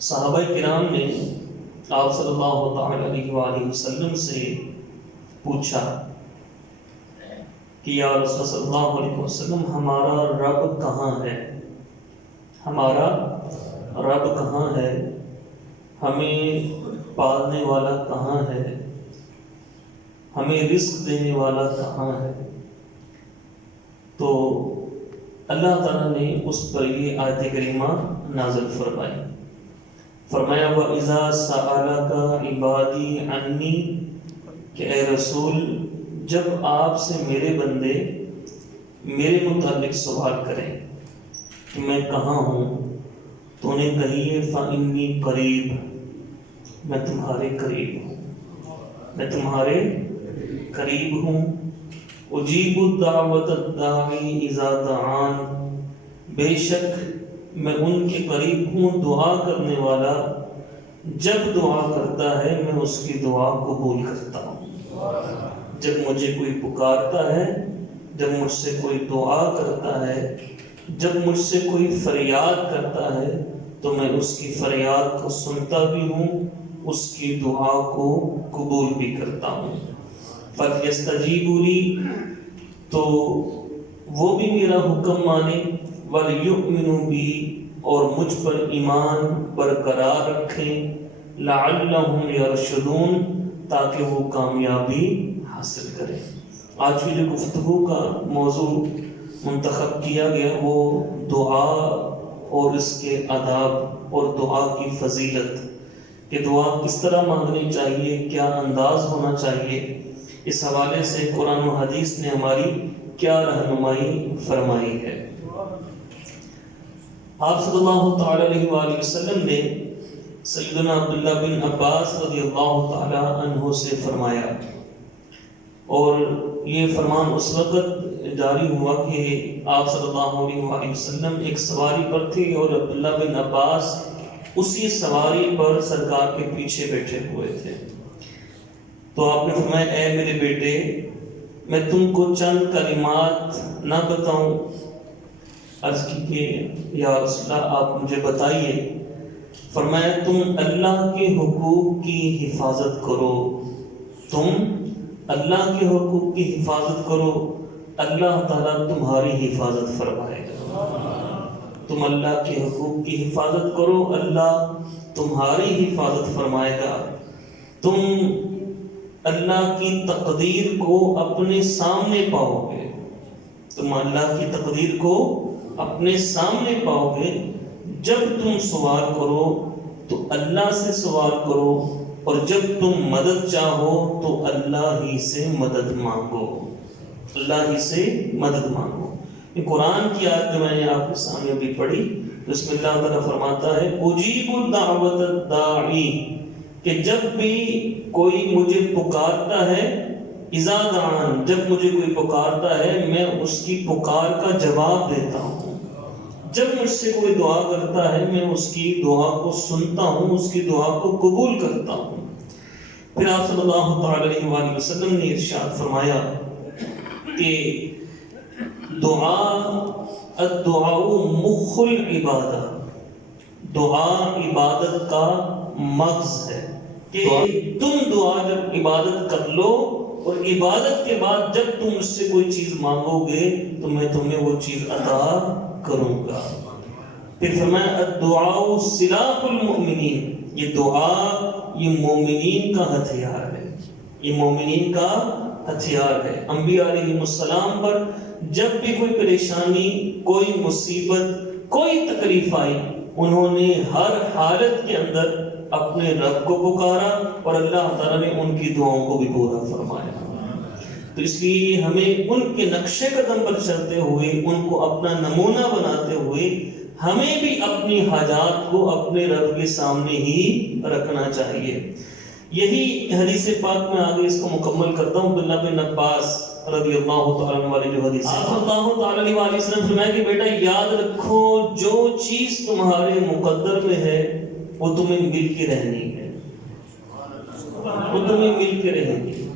صحابہ کرام نے آپ صلی اللہ تعالی علیہ وآلہ وسلم سے پوچھا کہ یا رسول صلی اللہ علیہ وسلم ہمارا رب کہاں ہے؟ ہمارا رب کہاں ہے؟ ہمیں پالنے والا کہاں ہے؟ ہمیں رزق دینے والا کہاں ہے؟ تو اللہ تعالیٰ نے اس پر یہ آیت کریمہ نازل فرمائی، فرمایا وَإِذَا سَأَلَكَ عِبَادِي عَنِّي کہ اے رسول جب آپ سے میرے بندے میرے متعلق سوال کریں کہ میں کہاں ہوں، تو انہیں کہیے فَإِنِّي قریب، میں تمہارے قریب ہوں، میں تمہارے قریب ہوں۔ اجیب الدعوت الداعی اذا دعان، بے شک میں ان کے قریب ہوں دعا کرنے والا جب دعا کرتا ہے میں اس کی دعا قبول کرتا ہوں۔ جب مجھے کوئی پکارتا ہے، جب مجھ سے کوئی دعا کرتا ہے، جب مجھ سے کوئی فریاد کرتا ہے تو میں اس کی فریاد کو سنتا بھی ہوں، اس کی دعا کو قبول بھی کرتا ہوں۔ فَلْيَسْتَجِيبُوا لِي، تو وہ بھی میرا حکم مانے، وَلْيُؤْمِنُوا بِي، اور مجھ پر ایمان برقرار رکھیں، لَعَلَّهُمْ يَرْشُدُونَ، تاکہ وہ کامیابی حاصل کریں۔ آج کی جو گفتگو کا موضوع منتخب کیا گیا وہ دعا اور اس کے آداب اور دعا کی فضیلت، کہ دعا کس طرح مانگنی چاہیے، کیا انداز ہونا چاہیے، اس حوالے سے قرآن و حدیث نے ہماری کیا رہنمائی فرمائی ہے۔ آپ صلی اللہ تعالی علیہ وآلہ وسلم نے سیدنا عبداللہ بن عباس رضی اللہ تعالی عنہ سے فرمایا، اور یہ فرمان اس وقت جاری ہوا کہ آپ صلی اللہ علیہ وآلہ وسلم ایک سواری پر تھے اور عبداللہ بن عباس اسی سواری پر سرکار کے پیچھے بیٹھے ہوئے تھے۔ تو آپ نے فرمایا اے میرے بیٹے، میں تم کو چند کلمات نہ بتاؤں؟ عرض کی کہ یا رسول اللہ آپ مجھے بتائیے۔ فرمایا تم اللہ کے حقوق کی حفاظت کرو، تم اللہ کے حقوق کی حفاظت کرو، اللہ تعالیٰ تمہاری حفاظت فرمائے گا۔ تم اللہ کے حقوق کی حفاظت کرو، اللہ تمہاری حفاظت فرمائے گا۔ تم اللہ کی تقدیر کو اپنے سامنے پاؤ گے، تم اللہ کی تقدیر کو اپنے سامنے پاؤ گے۔ جب تم سوال کرو تو اللہ سے سوال کرو، اور جب تم مدد چاہو تو اللہ ہی سے مدد مانگو، اللہ ہی سے مدد مانگو۔ یہ قرآن کی آیت جو میں نے آپ کے سامنے بھی پڑھی، اس میں اللہ تعالیٰ فرماتا ہے اجیب الدعوت الداعی، کہ جب بھی کوئی مجھے پکارتا ہے، اذا دعان، جب مجھے کوئی پکارتا ہے میں اس کی پکار کا جواب دیتا ہوں۔ جب مجھ سے کوئی دعا کرتا ہے میں اس کی دعا کو سنتا ہوں، اس کی دعا کو قبول کرتا ہوں۔ پھر آپ صلی اللہ تعالی علیہ وآلہ وسلم نے ارشاد فرمایا کہ الدعاء مخ العبادہ، دعا عبادت کا مغز ہے، کہ تم دعا جب عبادت کر لو اور عبادت کے بعد جب تم مجھ سے کوئی چیز مانگو گے تو میں تمہیں وہ چیز عطا کروں گا۔ پھر فرمایا الدعاء سلاح المؤمنین، یہ دعا یہ مومنین کا ہتھیار ہے، یہ مومنین کا ہتھیار ہے۔ انبیاء علیہ السلام پر جب بھی کوئی پریشانی، کوئی مصیبت، کوئی تکلیف آئی، انہوں نے ہر حالت کے اندر اپنے رب کو پکارا اور اللہ تعالیٰ نے ان کی دعاؤں کو بھی پورا فرمایا۔ تو اس لیے ہمیں ان کے نقش قدم پر چلتے ہوئے، ان کو اپنا نمونہ بناتے ہوئے، ہمیں بھی اپنی حاجات کو اپنے رب کے سامنے ہی رکھنا چاہیے۔ یہی حدیث پاک میں آگے اس کو مکمل کرتا ہوں، عبداللہ بن عباس رضی اللہ تعالیٰ عنہ والی جو حدیث ہے، آپ اللہ تعالیٰ علیہ وآلہ وسلم فرمایا کہ بیٹا یاد رکھو جو چیز تمہارے مقدر میں ہے وہ تمہیں مل کے رہنی ہے، وہ تمہیں مل کے رہے گی،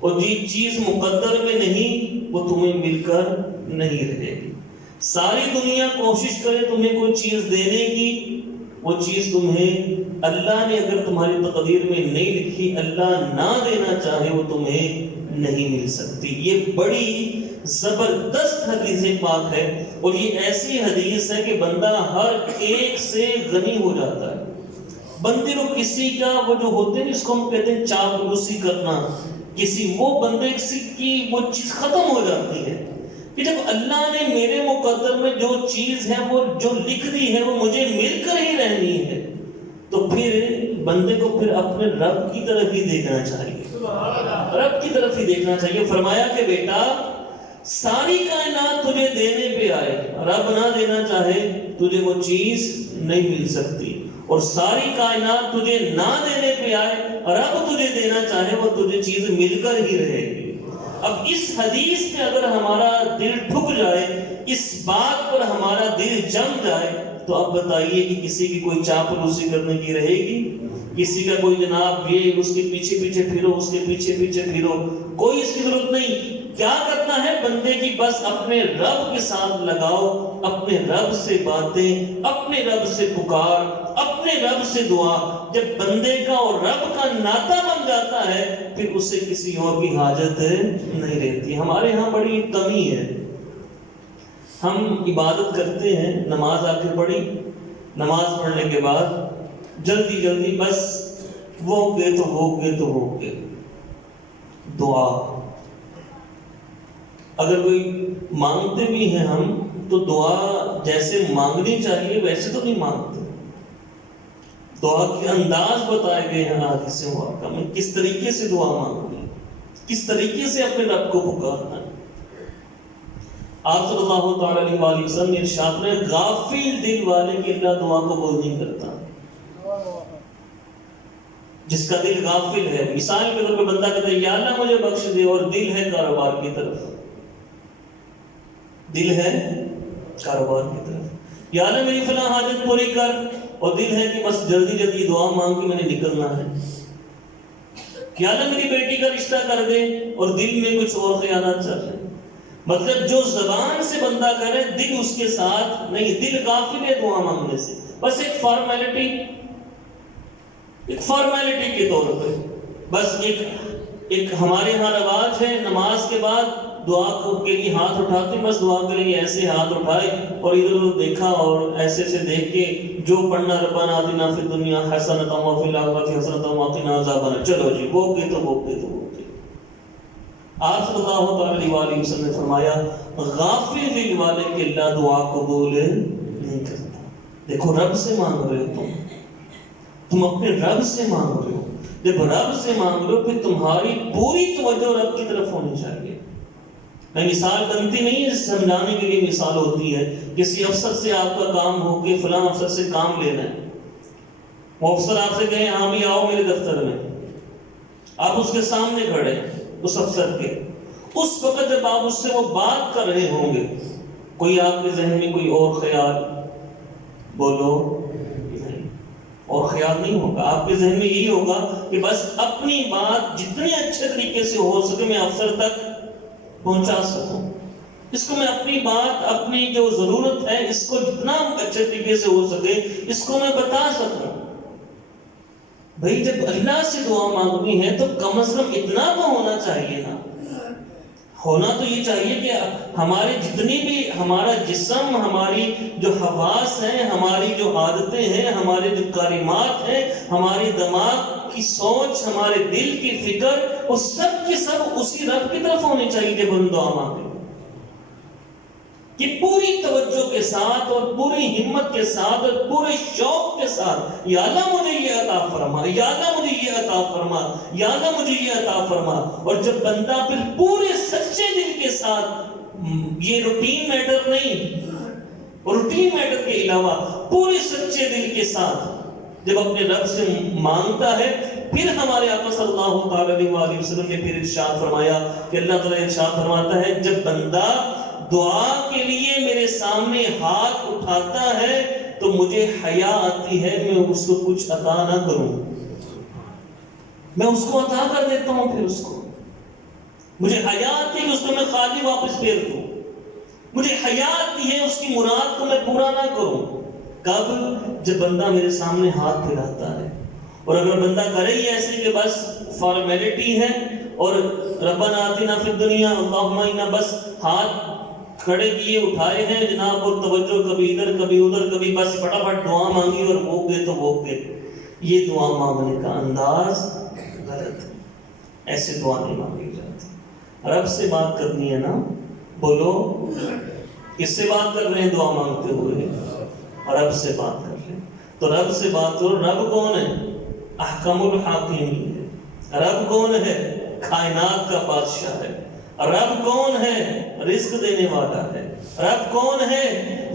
اور جو چیز مقدر میں نہیں وہ تمہیں مل کر نہیں رہے گی۔ ساری دنیا کوشش کرے تمہیں کوئی چیز دینے کی، وہ چیز تمہیں اللہ نے اگر تمہاری تقدیر میں نہیں لکھی، اللہ نہ دینا چاہے، وہ تمہیں نہیں مل سکتی۔ یہ بڑی زبردست حدیث پاک ہے، اور یہ ایسی حدیث ہے کہ بندہ ہر ایک سے غنی ہو جاتا ہے۔ بندے کو کسی کا وہ جو ہوتے ہیں، اس کو ہم کہتے ہیں چاپلوسی کرنا، کسی وہ بندے کی وہ چیز ختم ہو جاتی ہے کہ جب اللہ نے میرے مقدر میں جو چیز ہے، وہ جو لکھ دی ہے، وہ مجھے مل کر ہی رہنی ہے، تو پھر بندے کو پھر اپنے رب کی طرف ہی دیکھنا چاہیے، رب کی طرف ہی دیکھنا چاہیے۔ فرمایا کہ بیٹا ساری کائنات تجھے دینے پہ آئے، رب نہ دینا چاہے تجھے وہ چیز نہیں مل سکتی، اور ساری کائنات تجھے نہ دینے پہ آئے، رب تجھے دینا چاہے وہ تجھے چیز مل کر ہی رہے گی۔ اب اس حدیث پہ اگر ہمارا دل ٹھک جائے، اس بات پر ہمارا دل جم جائے، تو اب بتائیے کہ کسی کی کوئی چاپلوسی کرنے کی رہے گی؟ کسی کا کوئی جناب یہ اس کے پیچھے پیچھے پھرو، اس کے پیچھے پیچھے پھرو، کوئی اس کی ضرورت نہیں۔ کیا کرنا ہے بندے کی؟ بس اپنے رب کے ساتھ لگاؤ، اپنے رب سے باتیں، اپنے رب سے پکار، اپنے رب سے دعا۔ جب بندے کا اور رب کا ناطہ بن جاتا ہے، پھر اسے کسی اور کی حاجت نہیں رہتی۔ ہمارے ہاں بڑی کمی ہے، ہم عبادت کرتے ہیں، نماز آ کے پڑھی، نماز پڑھنے کے بعد جلدی جلدی بس وہ گئے تو ہو گئے تو ہو گئے۔ دعا اگر کوئی مانگتے بھی ہیں ہم، تو دعا جیسے مانگنی چاہیے ویسے تو نہیں مانگتے۔ دعا کے انداز بتائے گئے ہیں حدیث مبارکہ میں، کس طریقے سے دعا مانگنی، کس طریقے سے اپنے رب کو پکارنا ہے۔ آپ صلی اللہ تعالی علیہ وآلہ وسلم نے ارشاد میں، غافل دل والے کی اللہ دعا قبول نہیں کرتا۔ جس کا دل غافل ہے، مثال کے طور پہ بندہ کہتا ہے یا اللہ مجھے بخش دے، اور دل ہے کاروبار کی طرف، دل ہے کاروبار کی طرف، یا اللہ میری فلاں حاجت پوری کر، اور دل ہے کہ بس جلدی جلدی دعا مانگ کے میں نے نکلنا ہے، یا اللہ میری بیٹی کا رشتہ کر دے، اور دل میں کچھ اور خیالات چل رہے ہیں۔ مطلب جو زبان سے بندہ کرے، دل اس کے ساتھ نہیں، دل غافل ہے دعا مانگنے سے، بس ایک فارمیلٹی کے طور پہ، بس ایک ہمارے ہاں رواج ہے، نماز کے بعد دعا کے لیے ہاتھ اٹھاتے ہیں، بس دعا کے لیے ایسے ہاتھ اٹھائے اور ادھر ادھر دیکھا، اور ایسے سے دیکھ کے جو پڑھنا ربنا آتنا فی الدنیا حسنۃ وفی الاخرۃ حسنۃ وقنا عذاب النار، چلو جی وہ گئے تو وہ گئے تو وہ گئے۔ آپ صلی اللہ تعالی علیہ وسلم نے فرمایا، غافل دل والے کی اللہ دعا قبول نہیں کرتا۔ دیکھو رب سے مانگ رہے ہو تم اپنے رب سے مانگ رہے ہو، جب رب سے مانگ رہے ہو پھر تمہاری پوری توجہ رب کی طرف ہونی چاہیے۔ میں مثال بنتی نہیں ہے، سمجھانے کے لیے مثال ہوتی ہے۔ کسی افسر سے آپ کا کام ہو کہ فلاں افسر سے کام لینا ہے، وہ افسر آپ سے کہیں ہاں بھی آؤ میرے دفتر میں، آپ اس کے سامنے کھڑے اس افسر کے، اس وقت جب آپ اس سے وہ بات کر رہے ہوں گے، کوئی آپ کے ذہن میں کوئی اور خیال، بولو نہیں، اور خیال نہیں ہوگا، آپ کے ذہن میں یہی ہوگا کہ بس اپنی بات جتنے اچھے طریقے سے ہو سکے میں افسر تک پہنچا سکوں، اس کو میں اپنی بات، اپنی جو ضرورت ہے اس کو جتنا اچھے طریقے سے ہو سکے اس کو میں بتا سکوں۔ بھئی جب اللہ سے دعا مانگنی ہے تو کم از کم اتنا تو ہونا چاہیے نا، ہونا تو یہ چاہیے کہ ہمارے جتنی بھی ہمارا جسم، ہماری جو حواس ہیں، ہماری جو عادتیں ہیں، ہمارے جو کلمات ہیں، ہماری دماغ کی سوچ، ہمارے دل کی فکر، وہ سب کی سب اسی رب کی طرف ہونی چاہیے جب ہم دعا مانگیں، کہ پوری توجہ کے ساتھ اور پوری ہمت کے ساتھ اور پورے شوق کے ساتھ، یا اللہ مجھے یہ عطا فرما، یا اللہ مجھے یہ عطا فرما، یا اللہ مجھے یہ عطا فرما۔ اور جب بندہ پھر پورے سچے دل کے ساتھ، یہ روٹین میٹر نہیں، روٹین میٹر کے علاوہ پورے سچے دل کے ساتھ جب اپنے رب سے مانگتا ہے، پھر ہمارے آقا صلی اللہ تعالی علیہ وسلم نے پھر ارشاد فرمایا کہ اللہ تعالیٰ ارشاد فرماتا ہے، جب بندہ دعا کے لیے میرے سامنے ہاتھ اٹھاتا ہے تو مجھے حیا آتی ہے میں اس کو کچھ عطا نہ کروں، میں اس کو عطا کر دیتا ہوں، پھر اس کو مجھے حیا آتی ہے کہ اس کو میں خالی واپس پھیر دوں، مجھے حیا آتی ہے اس کی مراد کو میں پورا نہ کروں، کب؟ جب بندہ میرے سامنے ہاتھ پھیلاتا ہے، اور اگر بندہ کرے ہی ایسے کہ بس فارمیلٹی ہے اور ربنا آتنا فی الدنیا اللہم انا بس ہاتھ کھڑے کیے اٹھائے ہیں جناب، اور توجہ کبھی ادھر کبھی ادھر، کبھی بس فٹافٹ دعا مانگی اور بھوک گئے تو بھوک گئے، یہ دعا مانگنے کا انداز غلط ہے، ایسے دعا نہیں مانگی جاتی۔ رب سے بات کرنی ہے نا، بولو کس سے بات کر رہے ہیں دعا مانگتے ہوئے؟ رب سے بات کر رہے ہیں، تو رب سے بات کرو۔ رب کون ہے؟ احکم الحاکمین ہے۔ رب کون ہے؟ کائنات کا بادشاہ ہے۔ رب کون ہے؟ رزق دینے والا ہے۔ رب کون ہے؟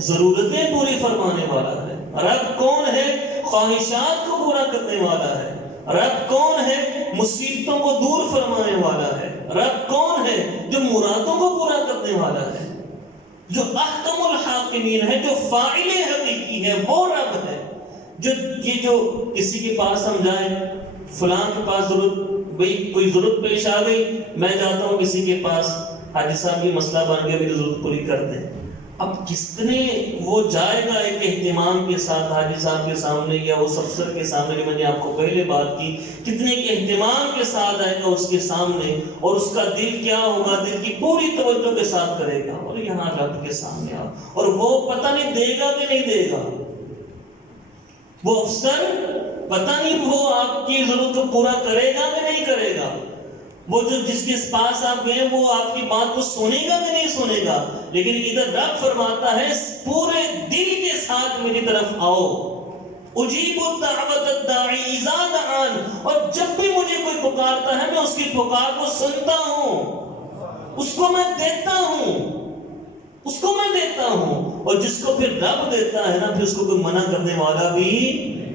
ضرورتیں پوری فرمانے والا ہے۔ رب کون ہے؟ خواہشات کو پورا کرنے والا ہے۔ رب کون ہے؟ مصیبتوں کو دور فرمانے والا ہے۔ رب کون ہے؟ جو مرادوں کو پورا کرنے والا ہے، جو احکم الحاکمین ہے، جو فاعل حقیقی ہے، وہ رب ہے۔ جو کسی کے پاس ہم جائیں، فلاں کے پاس ضرورت، بھئی کوئی ضرورت پیش آ گئی، میں جاتا ہوں کسی کے پاس، حاجی صاحب یہ مسئلہ بن گیا، میری ضرورت پوری کر دیں۔ اب کتنے وہ جائے گا ایک اہتمام کے ساتھ حاجی صاحب کے سامنے یا اس افسر کے سامنے، کہ میں نے آپ کو پہلے بات کی، کتنے ایک اہتمام کے ساتھ آئے گا اس کے سامنے، اور اس کا دل کیا ہوگا؟ دل کی پوری توجہ کے ساتھ کرے گا، اور یہاں رب کے سامنے آؤ، اور وہ پتہ نہیں دے گا کہ نہیں دے گا، وہ افسر پتہ نہیں وہ آپ کی ضرورت کو پورا کرے گا کہ نہیں کرے گا، وہ جو جس کے پاس آپ گئے وہ آپ کی بات کو سنے گا کہ نہیں سنے گا، لیکن ادھر رب فرماتا ہے پورے دل کے ساتھ میری طرف آؤ، اجیب الدعوت الداعی اذا دعان، اور جب بھی مجھے کوئی پکارتا ہے میں اس کی پکار کو سنتا ہوں، اس کو میں دیتا ہوں، اس کو میں دیتا ہوں، اور جس کو پھر رب دیتا ہے نا، پھر اس کو کوئی منع کرنے والا بھی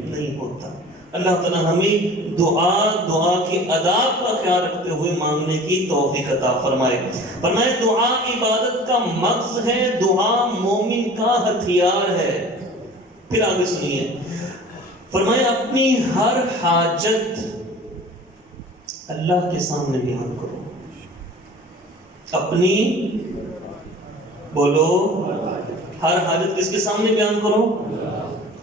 نہیں ہوتا۔ اللہ تعالیٰ ہمیں دعا کی آداب کا خیال رکھتے ہوئے مانگنے کی توفیق عطا فرمائے۔ فرمائے دعا عبادت کا مغز ہے، دعا مومن کا ہتھیار ہے۔ پھر آگے سنیے، فرمائے اپنی ہر حاجت اللہ کے سامنے بیان کرو، اپنی بولو ہر حاجت کس کے سامنے بیان کرو؟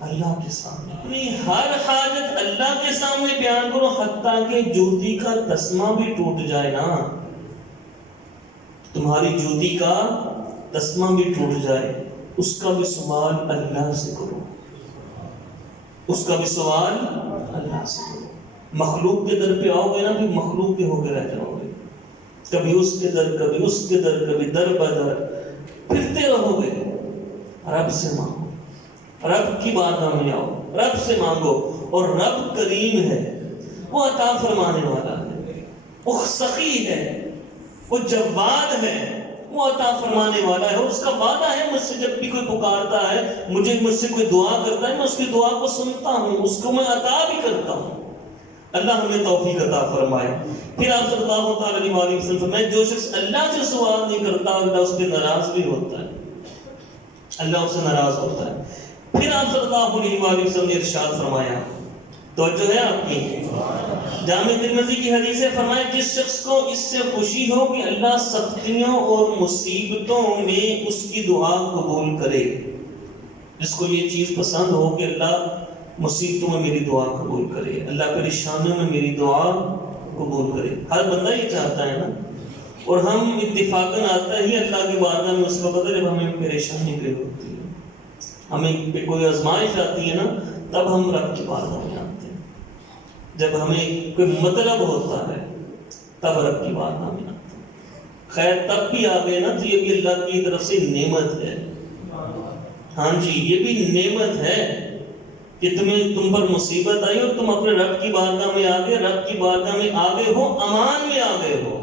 اللہ کے سامنے۔ اپنی ہر حاجت اللہ کے سامنے بیان کرو، حتیٰ کہ جوتی کا تسمہ بھی ٹوٹ جائے نا، تمہاری جوتی کا تسمہ بھی ٹوٹ جائے، اس کا بھی سوال اللہ سے کرو، اس کا بھی سوال اللہ سے کرو۔ مخلوق کے در پہ آؤ گے نا، پھر مخلوق کے ہو کے رہ جاؤ گے، کبھی اس کے در، کبھی اس کے در، کبھی در بدر پھرتے رہو گے۔ رب سے مانگو، رب کی بارگاہ میں آؤ، رب سے مانگو، اور رب کریم ہے، وہ عطا فرمانے والا ہے، وہ سخی ہے، وہ جواد ہے، وہ عطا فرمانے والا ہے، اور اس کا وعدہ ہے مجھ سے جب بھی کوئی پکارتا ہے، مجھ سے کوئی دعا کرتا ہے، میں اس کی دعا کو سنتا ہوں، اس کو میں عطا بھی کرتا ہوں۔ اللہ ہمیں توفیق عطا فرمائے۔ پھر آپ صلی اللہ تعالیٰ علیہ وسلم فرمائے جو شخص اللہ سے سوال نہیں کرتا اللہ اس پہ ناراض بھی ہوتا ہے، اللہ اس سے ناراض ہوتا ہے۔ پھر آپ صلی اللہ علیہ وسلم نے ارشاد فرمایا، توجہ ہے آپ کی، جامع ترمذی کی حدیث ہے، فرمایا جس شخص کو اس سے خوشی ہو کہ اللہ سختیوں اور مصیبتوں میں اس کی دعا قبول کرے، جس کو یہ چیز پسند ہو کہ اللہ مصیبتوں میں میری دعا قبول کرے، اللہ پریشانیوں میں میری دعا قبول کرے۔ ہر بندہ یہ چاہتا ہے نا، اور ہم اتفاقاً آتا ہی اللہ کی بارگاہ میں اس وقت جب ہمیں پریشانی پہ ہوتی ہے، ہمیں پہ کوئی آزمائش آتی ہے نا، تب ہم رب کی بارگاہ میں آتے ہیں، جب ہمیں کوئی مطلب ہوتا ہے تب رب کی بارگاہ میں آتے ہیں۔ خیر تب بھی آ گئے نا تو یہ بھی اللہ کی طرف سے نعمت ہے، ہاں جی یہ بھی نعمت ہے کہ تم پر مصیبت آئی اور تم اپنے رب کی بارگاہ میں آگے، رب کی بارگاہ میں آگے ہو، امان میں آگے ہو،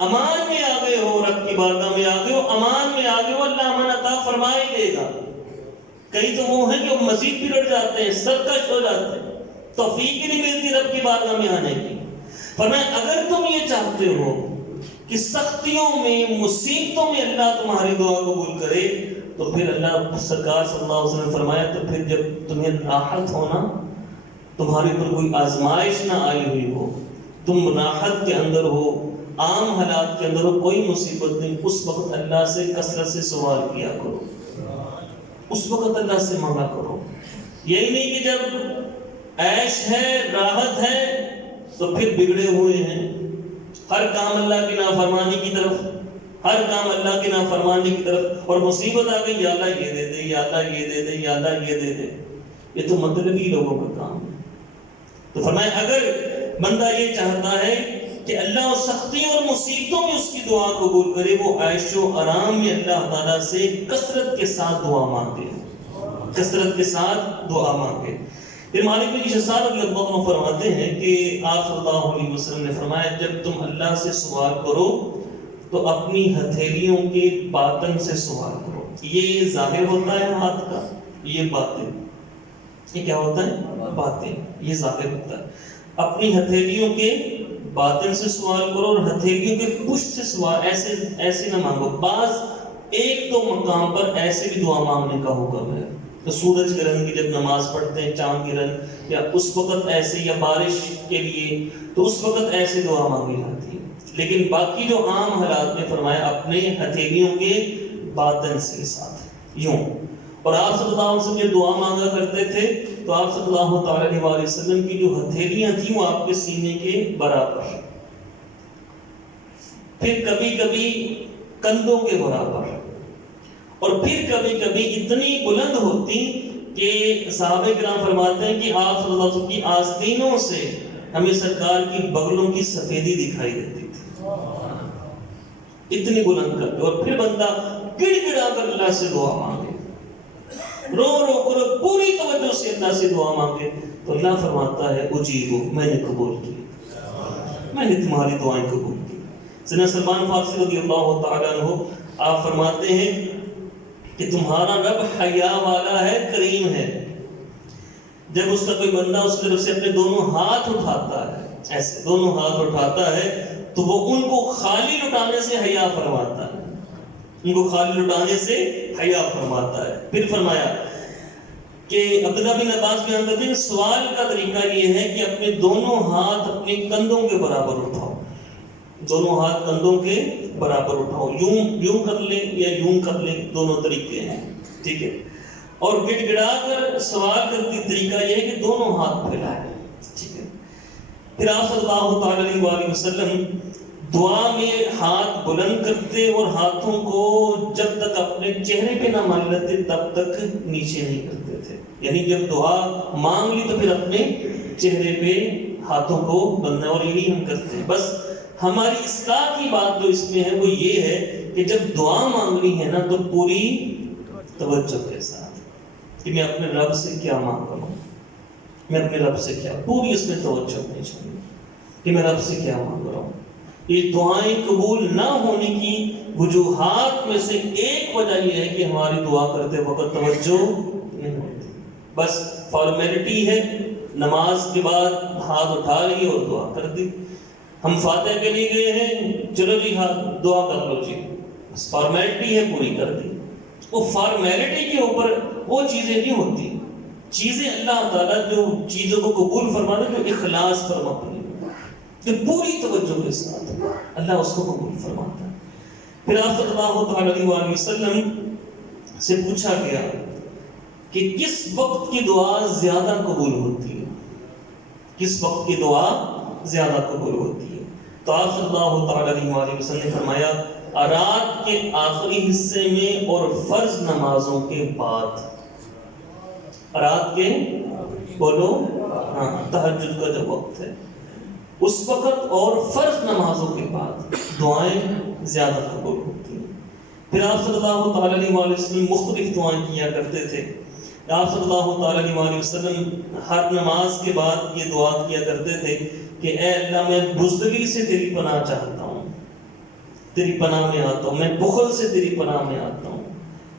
امان میں آگے ہو، رب کی بارگاہ میں آگے ہو، امان میں آگے ہو، اللہ امن عطا فرمائے دے گا۔ کئی تو وہ ہیں کہ وہ مزید بگڑ جاتے ہیں، سرکش ہو جاتے ہیں، توفیق ہی نہیں ملتی رب کی بارگاہ میں آنے کی۔ فرمایا اگر تم یہ چاہتے ہو کہ سختیوں میں مصیبتوں میں اللہ تمہاری دعا قبول کرے، تو پھر اللہ سرکار صلی اللہ علیہ وسلم نے فرمایا تو پھر جب تمہیں راحت ہونا، تمہارے پر کوئی آزمائش نہ آئی ہوئی ہو، تم راحت کے اندر ہو، عام حالات کے اندر ہو، کوئی مصیبت نہیں، اس وقت اللہ سے کثرت سے سوال کیا کرو، اس وقت اللہ سے مانگا کرو. یہی نہیں کہ جب عیش ہے راحت ہے تو پھر بگڑے ہوئے ہیں، ہر کام اللہ کی نافرمانی کی طرف، ہر کام اللہ کی نافرمانی کی طرف، اور مصیبت آ گئی یا اللہ یہ دے دے، یا اللہ یہ دے دے، یا اللہ یہ دے دے. یہ تو مطلبی لوگوں کا کام ہے. تو فرمایا اگر بندہ یہ چاہتا ہے کہ اللہ سختی اور مصیبتوں میں اس کی دعا قبول کرے، وہ عیش و آرام میں اللہ تعالیٰ سے کثرت کے ساتھ دعا مانگے، کثرت کے ساتھ دعا مانگے. پھر مالک بن یسار رضی اللہ عنہ فرماتے ہیں کہ آپ صلی اللہ علیہ وسلم نے فرمایا جب تم اللہ سے سوال کرو تو اپنی ہتھیلیوں کے باطن سے سوال کرو. یہ ظاہر ہوتا ہے ہاتھ کا، یہ باطن، یہ کیا ہوتا ہے؟ باطن، یہ ظاہر ہوتا ہے. اپنی ہتھیلیوں کے باطن سے سوال کرو اور ہتھیلیوں کے پشت سے سوال، ایسے نہ مانگو. بعض ایک دو مقام پر ایسے بھی دعا مانگنے کا حکم ہے. تو سورج گرہن کی جب نماز پڑھتے ہیں، چاند گرہن، یا اس وقت ایسے، یا بارش کے لیے، تو اس وقت ایسے دعا مانگی جاتی ہے. لیکن باقی جو عام حالات میں فرمایا اپنے ہتھیلیوں کے باطن سے ساتھ یوں. اور آپ صلی اللہ علیہ وسلم جب دعا مانگا کرتے تھے تو آپ صلی اللہ تعالی علیہ وسلم کی جو ہتھیلیاں تھیں وہ آپ کے سینے کے برابر، پھر کبھی کبھی کندھوں کے برابر، اور پھر کبھی کبھی اتنی بلند ہوتی کہ صحابہ کرام فرماتے ہیں کہ آپ صلی اللہ علیہ وسلم کی آستینوں سے ہمیں سرکار کی بغلوں کی سفیدی دکھائی دیتی تھی، اتنی بلند کر. اور پھر بندہ گڑ گڑا کر اللہ سے دعا مانگے، رو رو کر پوری توجہ سے اللہ سے دعا مانگے، تو اللہ فرماتا ہے اجیبو، میں نے قبول کی، میں نے تمہاری دعائیں قبول کی. سیدنا سلمان فارسی رضی اللہ تعالیٰ عنہ آپ فرماتے ہیں کہ تمہارا رب حیا والا ہے، کریم ہے. جب اس کا کوئی بندہ اس طرف سے اپنے دونوں ہاتھ اٹھاتا ہے، ایسے دونوں ہاتھ اٹھاتا ہے، تو وہ ان کو خالی لٹانے سے حیا فرماتا ہے، ان کو خالی لٹانے سے حیا فرماتا ہے. پھر فرمایا کہ عبداللہ بن عباس بیان کرتے ہیں سوال کا طریقہ یہ ہے کہ اپنے دونوں ہاتھ اپنے کندھوں کے برابر اٹھاؤ، دونوں ہاتھ کندھوں کے برابر اٹھاؤ، یوں کر لیں یا یوں کر لیں، دونوں طریقے ہیں، ٹھیک ہے. اور گڑ گڑا کر سوال کرنے کا طریقہ یہ ہے کہ دونوں ہاتھ پھیلائیں، ٹھیک ہے. پھر آپ صلی اللہ تعالی علیہ وسلم دعا میں ہاتھ بلند کرتے اور ہاتھوں کو جب تک اپنے چہرے پہ نہ مان لیتے تب تک نیچے نہیں کرتے تھے. یعنی جب دعا مانگ لی تو پھر اپنے چہرے پہ ہاتھوں کو بندنا، اور یہی ہم کرتے ہیں. بس ہماری اصلاح کی بات جو اس میں ہے وہ یہ ہے کہ جب دعا مانگنی ہے نا تو پوری توجہ کے ساتھ کہ میں اپنے رب سے کیا مانگ رہا ہوں، میں اپنے رب سے کیا، پوری اس میں توجہ ہونی چاہیے کہ میں رب سے کیا مانگ رہا ہوں. یہ دعائیں قبول نہ ہونے کی وجوہات میں سے ایک وجہ یہ ہے کہ ہماری دعا کرتے وقت توجہ نہیں ہوتی، بس فارمیلٹی ہے. نماز کے بعد ہاتھ اٹھا لی اور دعا کر دی. ہم فاتحہ کے لیے گئے ہیں، چلو جی ہاتھ دعا کر لو جی، بس فارمیلٹی ہے، پوری کر دی. وہ فارمیلٹی کے اوپر وہ چیزیں نہیں ہوتی. چیزیں اللہ تعالیٰ جو چیزوں کو قبول فرماتا ہے جو اخلاص پر مبنی ہے، جو پوری توجہ کے ساتھ اللہ اس کو قبول فرماتا ہے. پھر آپ صلی اللہ تعالی علیہ وسلم سے پوچھا گیا کہ کس وقت کی دعا زیادہ قبول ہوتی ہے، کس وقت کی دعا زیادہ قبول ہوتی ہے. تو آپ صلی اللہ تعالی علیہ وسلم نے فرمایا رات کے آخری حصے میں اور فرض نمازوں کے بعد. رات کے بولو ہاں تہجد کا جو وقت ہے اس وقت اور فرض نمازوں کے بعد دعائیں زیادہ قبول ہوتی ہیں. پھر آپ صلی اللہ تعالی علیہ وسلم مختلف دعائیں کیا کرتے تھے. آپ صلی اللہ تعالی علیہ وسلم ہر نماز کے بعد یہ دعا کیا کرتے تھے کہ اے اللہ میں بزدلی سے تیری پناہ چاہتا ہوں، تیری پناہ میں آتا ہوں، میں بخل سے تیری پناہ میں آتا ہوں،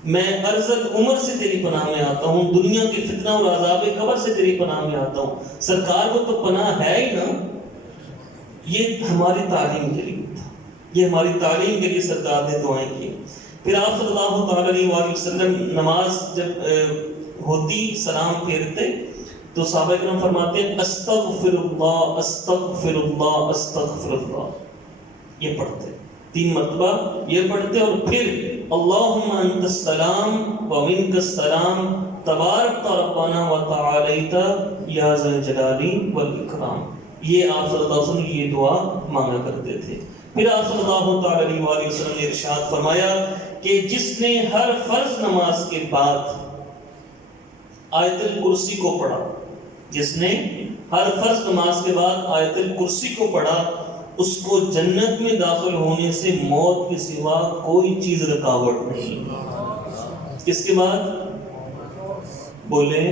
میں ارذل عمر سے تیری پناہ میں آتا ہوں، دنیا کے فتنہ اور عذاب قبر سے تیری پناہ میں آتا ہوں. سرکار کو تو پناہ ہے ہی نا. یہ ہماری تعلیم کے لیے تھا، یہ ہماری تعلیم کے لیے سرکار نے دعائیں کی. پھر آپ صلی اللہ تعالی علیہ وسلم نماز جب ہوتی سلام پھیرتے تو صحابہ کرام فرماتے ہیں استغفر اللہ استغفر اللہ استغفر اللہ. یہ پڑھتے 3 مرتبہ، یہ پڑھتے اور پھر اللہم انت السلام و منک السلام تبارک ربنا و تعالیت یا ذا الجلال والاکرام. یہ آپ صلی اللہ علیہ وسلم یہ دعا مانگا کرتے تھے. پھر آپ صلی اللہ تعالی علیہ وآلہ وسلم نے ارشاد فرمایا کہ جس نے ہر فرض نماز کے بعد آیت الکرسی کو پڑھا، جس نے ہر فرض نماز کے بعد آیت الکرسی کو پڑھا، اس کو جنت میں داخل ہونے سے موت کے سوا کوئی چیز رکاوٹ نہیں. کس کے بعد بولے؟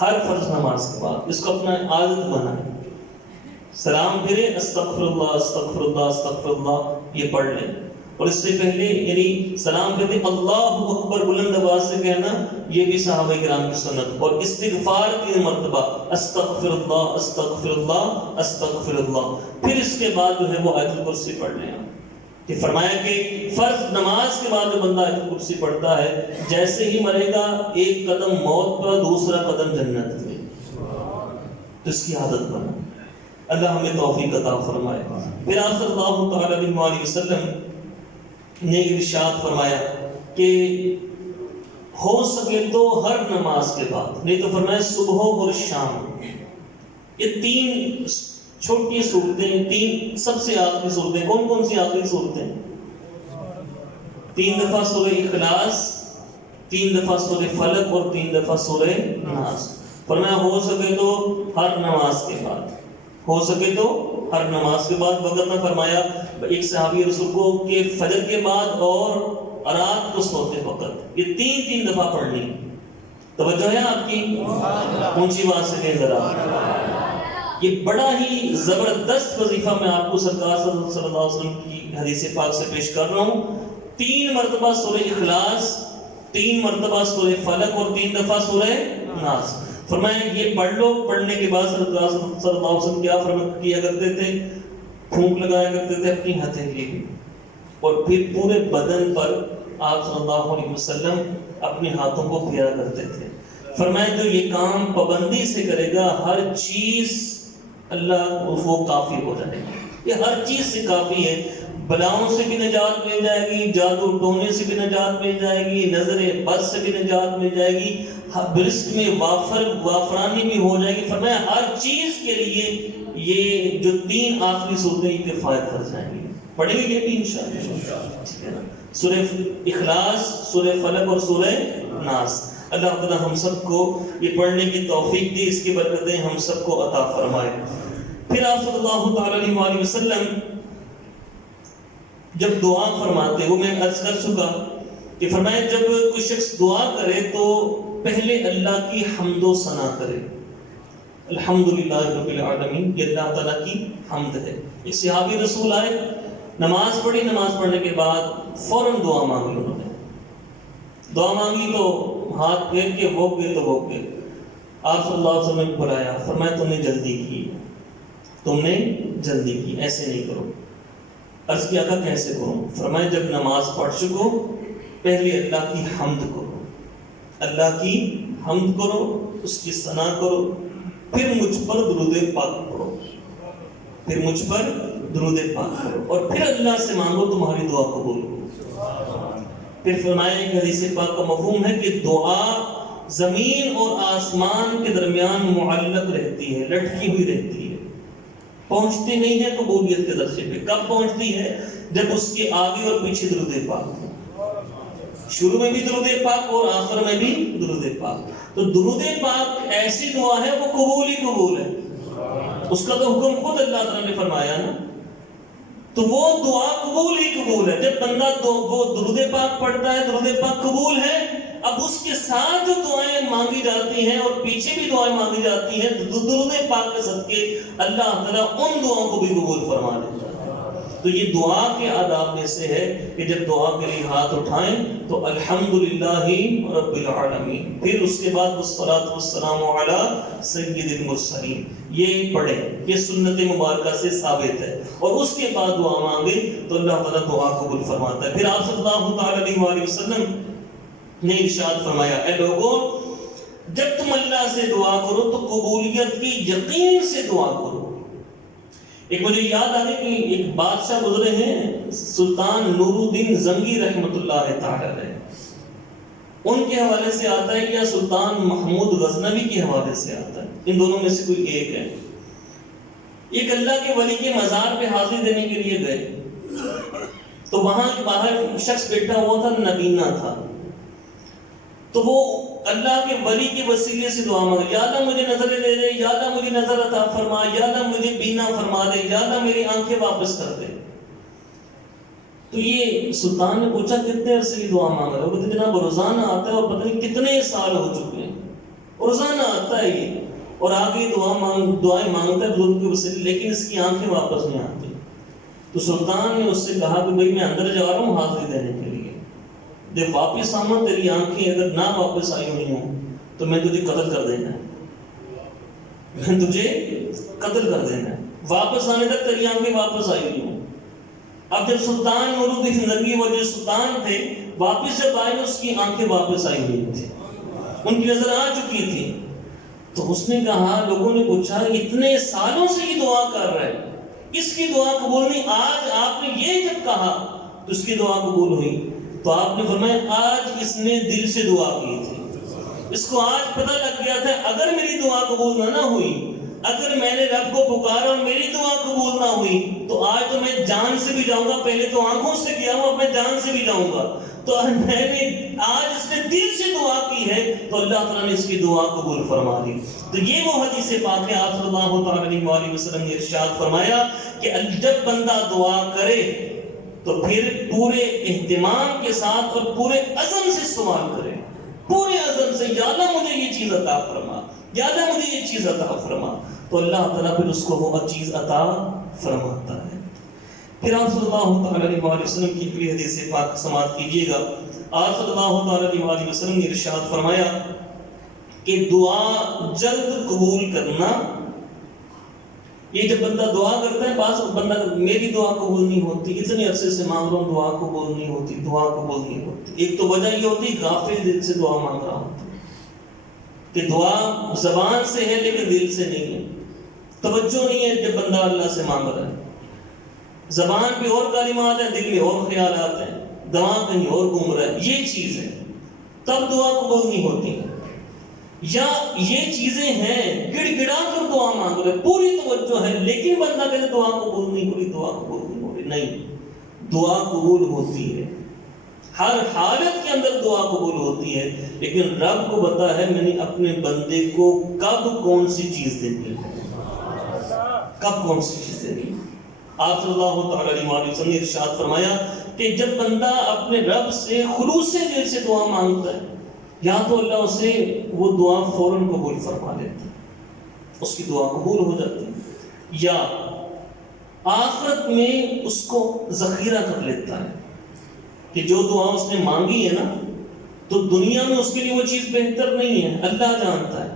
ہر فرض نماز کے بعد. اس کو اپنا عادت بنائیں. سلام پھرے استغفر اللہ استغفر اللہ استغفر اللہ یہ پڑھ لیں. اور اس سے پہلے یعنی سلام پھرتے اللہ اکبر بلند آواز سے کہنا، یہ بھی صحابہ کرام کی سنت. اور استغفار 3 مرتبہ استغفر اللہ استغفر اللہ استغفر اللہ. پھر اس کے بعد جو ہے وہ آیت الکرسی پڑھ لیں. کہ فرمایا کہ فرض نماز کے بعد جو بندہ آیت الکرسی پڑھتا ہے، جیسے ہی مرے گا ایک قدم موت پر، دوسرا قدم جنت میں. تو اس کی عادت بنا. اللہ ہمیں توفیق عطا فرمائے. پھر آپ صلی اللہ تعالی علیہ وآلہ وسلم نے ارشاد فرمایا کہ ہو سکے تو ہر نماز کے بعد، نہیں تو فرمایا صبح اور شام، یہ 3 چھوٹی صورتیں، 3 سب سے آخری صورتیں. کون کون سی آخری صورتیں؟ 3 دفعہ سورہ اخلاص، 3 دفعہ سورہ فلق اور 3 دفعہ سورہ ناس. فرمایا ہو سکے تو ہر نماز کے بعد، ہو سکے تو ہر نماز کے بعد. وقت نہ فرمایا ایک صحابی رسول کو کہ فجر کے بعد اور رات کو سوتے وقت یہ 3 دفعہ پڑھنی. توجہ ہے آپ کی؟ اونچی بات سے کہیں ذرا. یہ بڑا ہی زبردست وظیفہ میں آپ کو سرکار صلی اللہ علیہ وسلم کی حدیث پاک سے پیش کر رہا ہوں. 3 مرتبہ سورہ اخلاص، 3 مرتبہ سورہ فلق اور 3 دفعہ سورہ ناس. فرمایا یہ پڑھ لو. پڑھنے کے بعد صلی اللہ علیہ وسلم کیا کیا کرتے تھے؟ پھونک لگایا کرتے تھے اپنی ہتھیلی میں، اور پھر پورے بدن پر آپ صلی اللہ علیہ وسلم اپنے ہاتھوں کو پھیرا کرتے تھے. فرمایا جو یہ کام پابندی سے کرے گا ہر چیز اللہ وہ کافی ہو جائے گا. یہ ہر چیز سے کافی ہے. بلاؤں سے بھی نجات مل جائے گی، جادو ٹونے سے بھی نجات مل جائے گی، نظر بد سے بھی نجات مل جائے گی، رزق میں وافرانی بھی ہو جائے گی. فرمایا ہر چیز کے لیے یہ جو 3 آخری صورتیں یہ کفایت کر جائیں گی. پڑھیں گے یہ بھی انشاءاللہ. سورہ اخلاص، سورہ فلق اور سورہ ناس. اللہ تعالی ہم سب کو یہ پڑھنے کی توفیق دی، اس کی برکتیں ہم سب کو عطا فرمائے. پھر آپ صلی اللہ تعالی علیہ وآلہ وسلم جب دعا فرماتے، وہ میں عرض کر چکا کہ فرمایا جب کوئی شخص دعا کرے تو پہلے اللہ کی حمد و ثنا کرے. الحمدللہ رب العالمین، یہ اللہ تعالیٰ کی حمد ہے. ایک صحابی رسول آئے، نماز پڑھی، نماز پڑھنے کے بعد فوراً دعا مانگی. انہوں نے دعا مانگی تو ہاتھ پھیر کے وہ گئے تو وہ گئے. آپ صلی اللہ علیہ وسلم نے بلایا، فرمایا تم نے جلدی کی، تم نے جلدی کی، ایسے نہیں کرو. عرض کیا کہ کیسے کروں؟ فرمایا جب نماز پڑھ چکو پہلے اللہ کی حمد کرو، اللہ کی حمد کرو، اس کی ثنا کرو، پھر مجھ پر درود پاک پڑھو، پھر مجھ پر درود پاک کرو، اور پھر اللہ سے مانگو تمہاری دعا قبول ہو. پھر فرمایا ایک حدیث پاک کا مفہوم ہے کہ دعا زمین اور آسمان کے درمیان معلق رہتی ہے، لٹکی ہوئی رہتی ہے، پہنچتی نہیں ہے قبولیت کے درجے پہ. کب پہنچتی ہے؟ جب اس کے آگے اور پیچھے درود پاک ہو. شروع میں بھی درود پاک اور آخر میں بھی درود پاک. تو درود پاک ایسی دعا ہے وہ قبول ہی قبول ہے. اس کا تو حکم خود اللہ تعالیٰ نے فرمایا نا. تو وہ دعا قبول ہی قبول ہے. جب بندہ وہ درود پاک پڑھتا ہے، درود پاک قبول ہے. اب اس کے ساتھ جو دعائیں مانگی جاتی ہیں اور پیچھے بھی دعائیں مانگی جاتی ہیں، درود پاک کے صدقے اللہ تعالیٰ ان دعاؤں کو بھی قبول فرما لیتا ہے. تو یہ دعا کے آداب میں سے ہے کہ جب دعا کے لیے ہاتھ اٹھائیں تو الحمدللہ رب العالمین، پھر اس کے بعد والصلاۃ والسلام علی سید المرسلین یہ پڑھیں. یہ سنت مبارکہ سے ثابت ہے. اور اس کے بعد دعا مانگیں تو اللہ تعالیٰ دعا قبول فرماتا ہے. پھر آپ صلی اللہ تعالی علیہ وآلہ وسلم نے ارشاد فرمایا، اے لوگوں جب تم اللہ سے دعا کرو تو قبولیت کی یقین سے دعا کرو. ایک مجھے یاد آ گئی کہ ایک بادشاہ گزرے ہیں سلطان نور الدین زنگی رحمۃ اللہ تعالی علیہ، ان کے حوالے سے آتا ہے یا سلطان محمود غزنوی کے حوالے سے آتا ہے، ان دونوں میں سے کوئی ایک ہے۔ ایک اللہ کے ولی کے مزار پہ حاضری دینے کے لیے گئے تو وہاں باہر شخص بیٹھا ہوا تھا، نبینا تھا، تو وہ اللہ کے ولی کے وسیلے سے دعا مانگا، یا اللہ مجھے نظریں دے دے، یا اللہ مجھے نظر عطا فرما، یا اللہ مجھے بینا فرما دے، یا اللہ میری آنکھیں واپس کر دے۔ تو یہ سلطان نے پوچھا کتنے عرصے کی دعا مانگ رہا ہے؟ وہ کہتے جناب روزانہ آتا ہے اور پتہ نہیں کتنے سال ہو چکے ہیں، روزانہ آتا ہے یہ اور آگے دعائیں مانگتا ہے بزرگ کے وسیلے، لیکن اس کی آنکھیں واپس نہیں آتی۔ تو سلطان نے اس سے کہا کہ بھئی میں اندر جا رہا ہوں حاضری دینے کے لیے، جب واپس آنا تیری آنکھیں اگر نہ واپس آئی ہوئی ہوں تو میں تجھے قتل کر دینا ہے، میں تجھے قتل کر دینا ہے، واپس آنے تک تیری آنکھیں واپس آئی ہوئی ہوں۔ اب جب سلطان نور الدین زنگی وہ جو سلطان تھے واپس جب آئے اس کی آنکھیں واپس آئی ہوئی تھی، ان کی نظر آ چکی تھی۔ تو اس نے کہا، لوگوں نے پوچھا اتنے سالوں سے یہ دعا کر رہا ہے، اس کی دعا قبول نہیں، آج آپ نے یہ جب کہا تو اس کی دعا قبول ہوئی۔ تو آپ نے فرمایا آج اس نے دل سے دعا کی تھی، اس کو آج پتہ لگ گیا تھا اگر میری دعا قبول نہ ہوئی، اگر میں نے رب کو پکارا اور میری دعا قبول نہ ہوئی تو آج تو میں جان سے بھی جاؤں گا، پہلے تو آنکھوں سے گیا ہوں اب میں جان سے بھی جاؤں گا۔ تو میں نے آج اس نے دل سے دعا کی ہے تو اللہ تعالیٰ نے اس کی دعا قبول فرما لی۔ تو یہ وہ حدیث پاک ہے، آپ صلی اللہ علیہ وآلہ وسلم نے ارشاد فرمایا کہ جب بندہ دعا کرے تو پھر پورے اہتمام کے ساتھ اور پورے عزم سے سوال کرے، پورے عزم سے، یا اللہ مجھے یہ چیز عطا فرما، یا اللہ مجھے یہ چیز عطا فرما، تو اللہ تعالیٰ پھر اس کو وہ چیز عطا فرماتا ہے۔ پھر آپ صلی اللہ علیہ وآلہ وسلم کی پوری حدیث پاک سماعت کیجئے گا۔ آپ صلی اللہ علیہ وآلہ وسلم نے ارشاد فرمایا کہ دعا جلد قبول کرنا، یہ جب بندہ دعا کرتا ہے، بعض بندہ میری دعا قبول نہیں ہوتی، اتنے عرصے سے مانگ رہا ہوں دعا قبول نہیں ہوتی، دعا قبول نہیں ہوتی۔ ایک تو وجہ یہ ہوتی غافل دل سے دعا مانگ رہا ہوتا کہ دعا زبان سے ہے لیکن دل سے نہیں ہے، توجہ نہیں ہے جب بندہ اللہ سے مانگ رہا ہے، زبان پہ اور کلمات ہیں، دل میں اور خیالات ہیں، دماغ کہیں اور گھوم رہا ہے، یہ چیز ہے، تب دعا قبول نہیں ہوتی۔ یا یہ چیزیں ہیں گڑ گڑا کر دعا مانگ رہے، پوری توجہ ہے لیکن بندہ کہتے دعا قبول نہیں ہو رہی، دعا قبول نہیں ہو رہی، نہیں، دعا قبول ہوتی ہے، ہر حالت کے اندر دعا قبول ہوتی ہے، لیکن رب کو پتا ہے میں نے اپنے بندے کو کب کون سی چیز دینی ہے، کب کون سی چیز دینی ہے۔ آپ صلی اللہ علیہ وسلم نے ارشاد فرمایا کہ جب بندہ اپنے رب سے خلوص دل سے دعا مانگتا ہے، یا تو اللہ اسے وہ دعا فوراً قبول فرما لیتا ہے، اس کی دعا قبول ہو جاتی ہے، یا آخرت میں اس کو ذخیرہ کر لیتا ہے کہ جو دعا اس نے مانگی ہے نا تو دنیا میں اس کے لیے وہ چیز بہتر نہیں ہے، اللہ جانتا ہے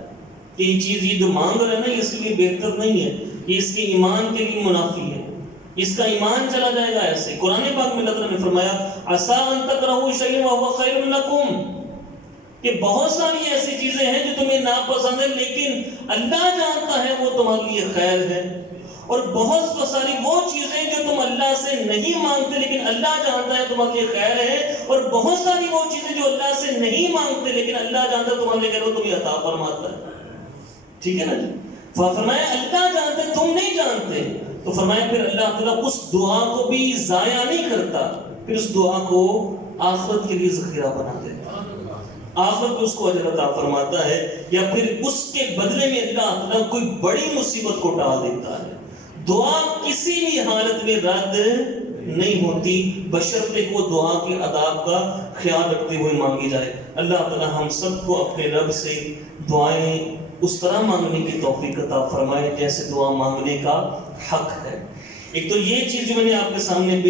کہ یہ چیز یہ جو مانگ رہا ہے نا اس کے لیے بہتر نہیں ہے، یہ اس کے ایمان کے لیے منافی ہے، اس کا ایمان چلا جائے گا ایسے۔ قرآن پاک میں اللہ تعالیٰ نے فرمایا عَسَىٰ أَن تَكْرَهُوا شَيْئًا وَهُوَ خَيْرٌ لَكُمْ، کہ بہت ساری ایسی چیزیں ہیں جو تمہیں ناپسند ہیں لیکن اللہ جانتا ہے وہ تمہارے لیے خیر ہے، اور بہت ساری وہ چیزیں جو تم اللہ سے نہیں مانگتے لیکن اللہ جانتا ہے تمہارے لیے خیر ہے، اور بہت ساری وہ چیزیں جو اللہ سے نہیں مانگتے لیکن اللہ جانتا ہے تمہارے لیے خیر، وہ تمہیں عطا فرماتا ہے۔ ٹھیک ہے نا جی؟ فرمایا اللہ جانتے تم نہیں جانتے، تو فرمایا پھر اللہ تعالیٰ اس دعا کو بھی ضائع نہیں کرتا، پھر اس دعا کو آخرت کے لیے ذخیرہ بنا دیتا، آخرت میں اس کو اجر عطا فرماتا ہے، یا پھر اس کے بدلے میں اللہ تعالیٰ کوئی بڑی مصیبت کو ٹال دیتا ہے۔ دعا کسی بھی حالت میں رد نہیں ہوتی بشرطے کہ وہ دعا کے آداب کا خیال رکھتے ہوئے مانگی جائے۔ اللہ تعالیٰ ہم سب کو اپنے رب سے دعائیں اس طرح مانگنے کی توفیق عطا فرمائے جیسے دعا مانگنے کا حق ہے۔ ایک تو یہ چیز جو میں نے آپ کے سامنے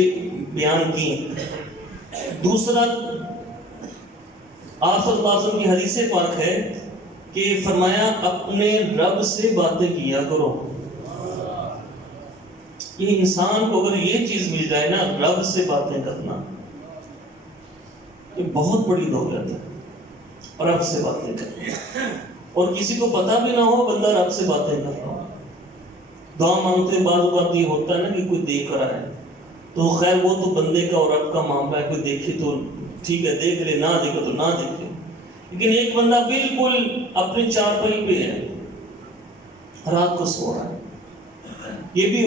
بیان کی، دوسرا آپ صلی اللہ علیہ وسلم کی حدیث پاک ہے کہ فرمایا اپنے رب سے باتیں کیا کرو۔ یہ انسان کو اگر یہ چیز مل جائے نا، رب سے باتیں کرنا، یہ بہت بڑی دولت ہے، اور رب سے باتیں کرنا، اور کسی کو پتہ بھی نہ ہو بندہ رب سے باتیں کر رہا ہو، دعا مانگتے بعض اوقات یہ ہوتا ہے نا کہ کوئی دیکھ رہا ہے تو خیر وہ تو بندے کا اور رب کا معاملہ ہے، کوئی دیکھے تو ٹھیک ہے دیکھ لے، نہ دیکھے تو نہ دیکھے. لیکن ایک بندہ بالکل اپنی چارپائی پہ ہے، رات کو سو رہا ہے. یہ بھی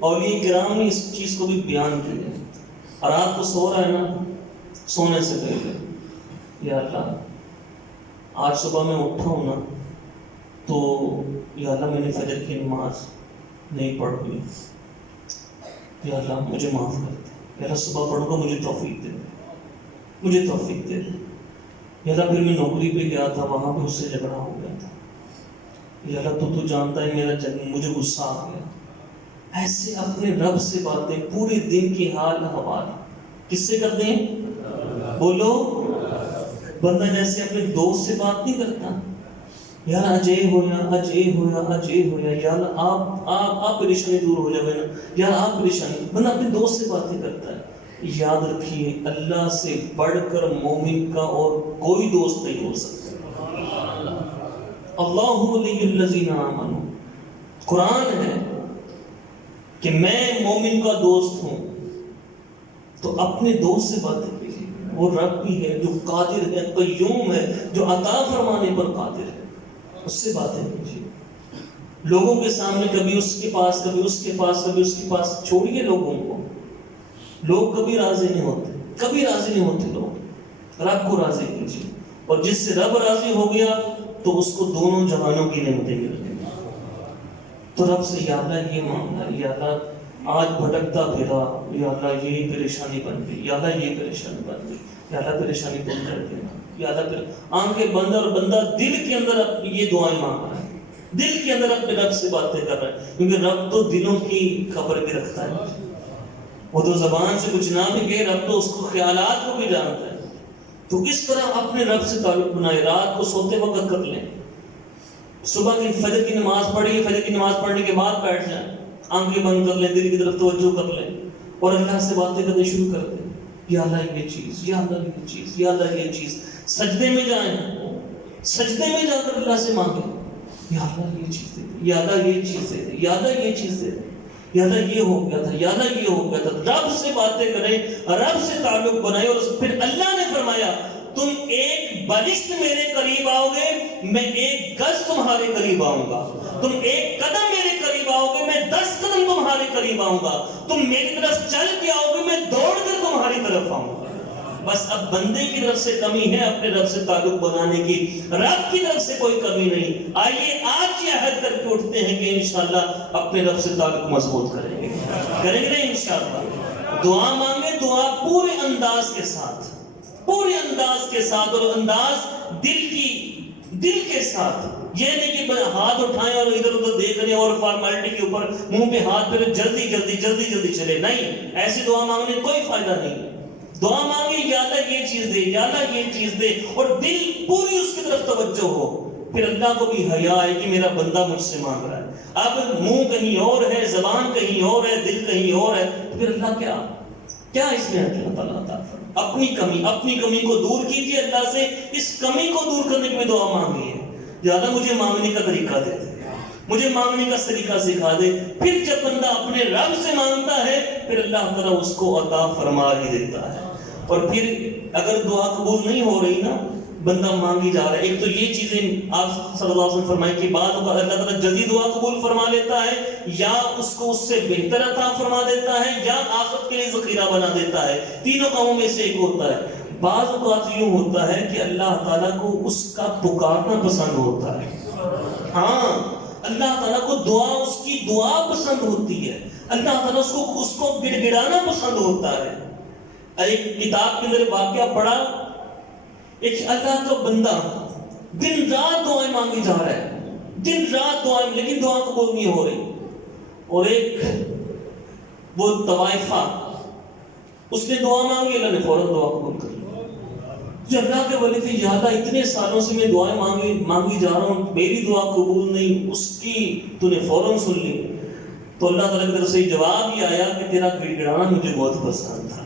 اولیاء کرام نے اس چیز کو بھی بیان کیا ہے. رات کو سو رہا ہے نا، سونے سے پہلے یا اللہ آج صبح میں اٹھا ہوں نا تو یا اللہ میں نے فجر کی نماز نہیں پڑھ ہوئی، یا اللہ مجھے معاف کر دے، یا اللہ صبح پڑھوں گا مجھے توفیق دے دے، مجھے توفیق دے دے. یا اللہ پھر میں نوکری پہ گیا تھا، وہاں پہ اس سے جھگڑا ہو گیا تھا، یا اللہ تو جانتا ہے میرا مجھے غصہ آ گیا. ایسے اپنے رب سے باتیں پورے دن کی حال حوال کس سے کرتے ہیں؟ بولو. بندہ جیسے اپنے دوست سے بات نہیں کرتا، یار آج یہ ہویا، آج یہ ہویا، آج یہ ہویا، یا اللہ آپ پریشانی دور ہو جائے نا، یار آپ پریشانی. بندہ اپنے دوست سے باتیں کرتا ہے. یاد رکھیے اللہ سے بڑھ کر مومن کا اور کوئی دوست نہیں ہو سکتا. اللہ ولی الذین آمنوا، قرآن ہے کہ میں مومن کا دوست ہوں. تو اپنے دوست سے باتیں کیجیے. وہ رب بھی ہے جو قادر ہے، قیوم ہے، جو عطا فرمانے پر قادر ہے، اس سے باتیں کیجیے. لوگوں کے سامنے کبھی اس کے پاس، کبھی اس کے پاس، کبھی اس کے پاس چھوڑیے لوگوں کو. لوگ کبھی راضی نہیں ہوتے، کبھی راضی نہیں ہوتے لوگ. رب کو راضی کیجیے، اور جس سے رب راضی ہو گیا تو اس کو دونوں جہانوں کی نعمتیں مل گئی. تو رب سے یا اللہ یہ معاملہ، یا اللہ آج بھٹکتا پھرا، یا اللہ یہ پریشانی بن گئی، یا اللہ یہ پریشانی بن گئی، یا اللہ پریشانی دور کر دینا، یا اللہ پھر آنکھیں بند. اور بندہ دل کے اندر یہ دعائیں مانگ رہا ہے، دل کے اندر اپنے رب سے باتیں کر رہا ہے، کیونکہ رب تو دلوں کی خبر بھی رکھتا ہے. وہ تو زبان سے کچھ نہ بھی کہے، رب تو اس کو خیالات کو بھی جانتا ہے. تو اس طرح اپنے رب سے تعلق بنائے. رات کو سوتے وقت کر لیں، صبح کی فجر کی نماز پڑھیے، فجر کی نماز پڑھنے کے بعد بیٹھ جائیں، آنکھیں بند کر لیں، دل کی طرف توجہ کر لیں اور اللہ سے باتیں کرنے شروع کر دیں. یا اللہ یہ چیز، یا اللہ یہ چیز، یا اللہ یہ چیز. سجدے میں جائیں، سجدے میں جا کر اللہ سے مانگیں، یا اللہ یہ چیز دے دے، یا اللہ یہ چیز دے دے، یا اللہ یہ چیز دے دے، یا اللہ یہ ہو گیا تھا، یا اللہ یہ ہو گیا تھا. رب سے باتیں کریں، رب سے تعلق بنائیں. اور پھر اللہ نے فرمایا تم ایک بالشت میرے قریب آؤ گے، میں ایک گز تمہارے قریب آؤں گا. تم ایک قدم میرے قریب آؤ گے، میں 10 قدم تمہارے قریب آؤں گا. تم میری طرف چل کے آؤ گے، میں دوڑ کر تمہاری طرف آؤں گا. بس اب بندے کی طرف سے کمی ہے اپنے رب سے تعلق بنانے کی، رب کی طرف سے کوئی کمی نہیں. آئیے آج یہ عہد کر کے اٹھتے ہیں کہ انشاءاللہ اپنے رب سے تعلق مضبوط کریں گے انشاءاللہ. دعا مانگے، دعا پورے انداز کے ساتھ، پورے انداز کے ساتھ، اور انداز دل کے ساتھ. یہ نہیں کہ ہاتھ اٹھائیں اور ادھر ادھر دیکھ رہے اور فارمیلٹی کے اوپر منہ پہ ہاتھ پھر جلدی چلے. نہیں، ایسی دعا مانگنے کوئی فائدہ نہیں. دعا مانگے یا اللہ یہ چیز دے، یا اللہ یہ چیز دے، اور دل پوری اس کی طرف توجہ ہو. پھر اللہ کو بھی حیا ہے کہ میرا بندہ مجھ سے مانگ رہا ہے. اب منہ کہیں اور ہے، زبان کہیں اور ہے، دل کہیں اور ہے، تو پھر اللہ کیا اس میں اللہ تعالیٰ اپنی کمی کو دور کیجیے. اللہ سے اس کمی کو دور کرنے کی بھی دعا مانگیے. زیادہ مجھے مانگنے کا طریقہ دے دے، مجھے مانگنے کا طریقہ سکھا دے. پھر جب بندہ اپنے رب سے مانگتا ہے پھر اللہ تعالیٰ اس کو عطا فرما ہی دیتا ہے. اور پھر اگر دعا قبول نہیں ہو رہی نا، بندہ مانگی جا رہا ہے، ایک تو یہ چیزیں آپ صلی اللہ علیہ وسلم فرمائے کہ بعد اللہ تعالیٰ جلدی دعا قبول فرما لیتا ہے، یا اس کو اس سے بہتر عطا فرما دیتا ہے، یا آخرت کے لیے ذخیرہ بنا دیتا ہے. تینوں کاموں میں سے ایک ہوتا ہے. بعض اوقات یوں ہوتا ہے کہ اللہ تعالیٰ کو اس کا پکارنا پسند ہوتا ہے. ہاں، اللہ تعالیٰ کو اس کی دعا پسند ہوتی ہے. اللہ تعالیٰ اس کو گڑگڑانا پسند ہوتا ہے. ایک کتاب کے اندر واقعہ پڑھا، ایک اللہ کا بندہ دن رات دعائیں مانگی جا رہا ہے، دن رات دعائیں، لیکن دعا قبول نہیں ہو رہی. اور ایک وہ طوائفہ، اس نے دعا مانگی، اللہ نے فوراً دعا قبول کر لی. جو اللہ کے ولی تھے، یا اللہ اتنے سالوں سے میں دعائیں مانگی جا رہا ہوں، میری دعا قبول نہیں، اس کی تو نے فوراً سن لی. تو اللہ تعالیٰ کی طرف سے جواب یہ آیا کہ تیرا گڑگڑانا مجھے بہت پسند تھا،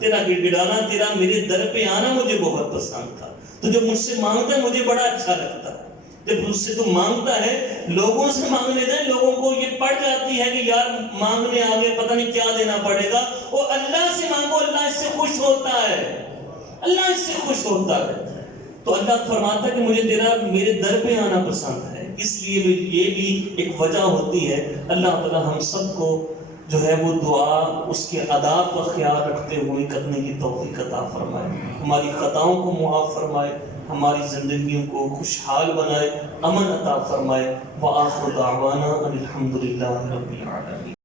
تیرا گڑگڑانا، تیرا میرے در پہ آنا مجھے بہت پسند تھا. تو جو مجھ سے مانگتا ہے مجھے بڑا اچھا لگتا ہے. جب اس سے تو مانگتا ہے لوگوں سے مانگنے دیں، لوگوں کو یہ پڑ جاتی ہے کہ یار مانگنے آگے پتہ نہیں کیا دینا پڑے گا، وہ اللہ سے مانگو، اللہ اس سے خوش ہوتا ہے، اللہ اس سے خوش ہوتا ہے۔ تو اللہ فرماتا ہے کہ مجھے تیرا میرے در پہ آنا پسند ہے، اس لیے یہ بھی ایک وجہ ہوتی ہے۔ اللہ تعالی ہم سب کو جو ہے وہ دعا اس کے آداب کا خیال رکھتے ہوئے کرنے کی توفیق عطا فرمائے، ہماری خطاؤں کو معاف فرمائے، ہماری زندگیوں کو خوشحال بنائے، امن عطا فرمائے۔ وآخر دعوانا ان الحمد للہ رب العالمین۔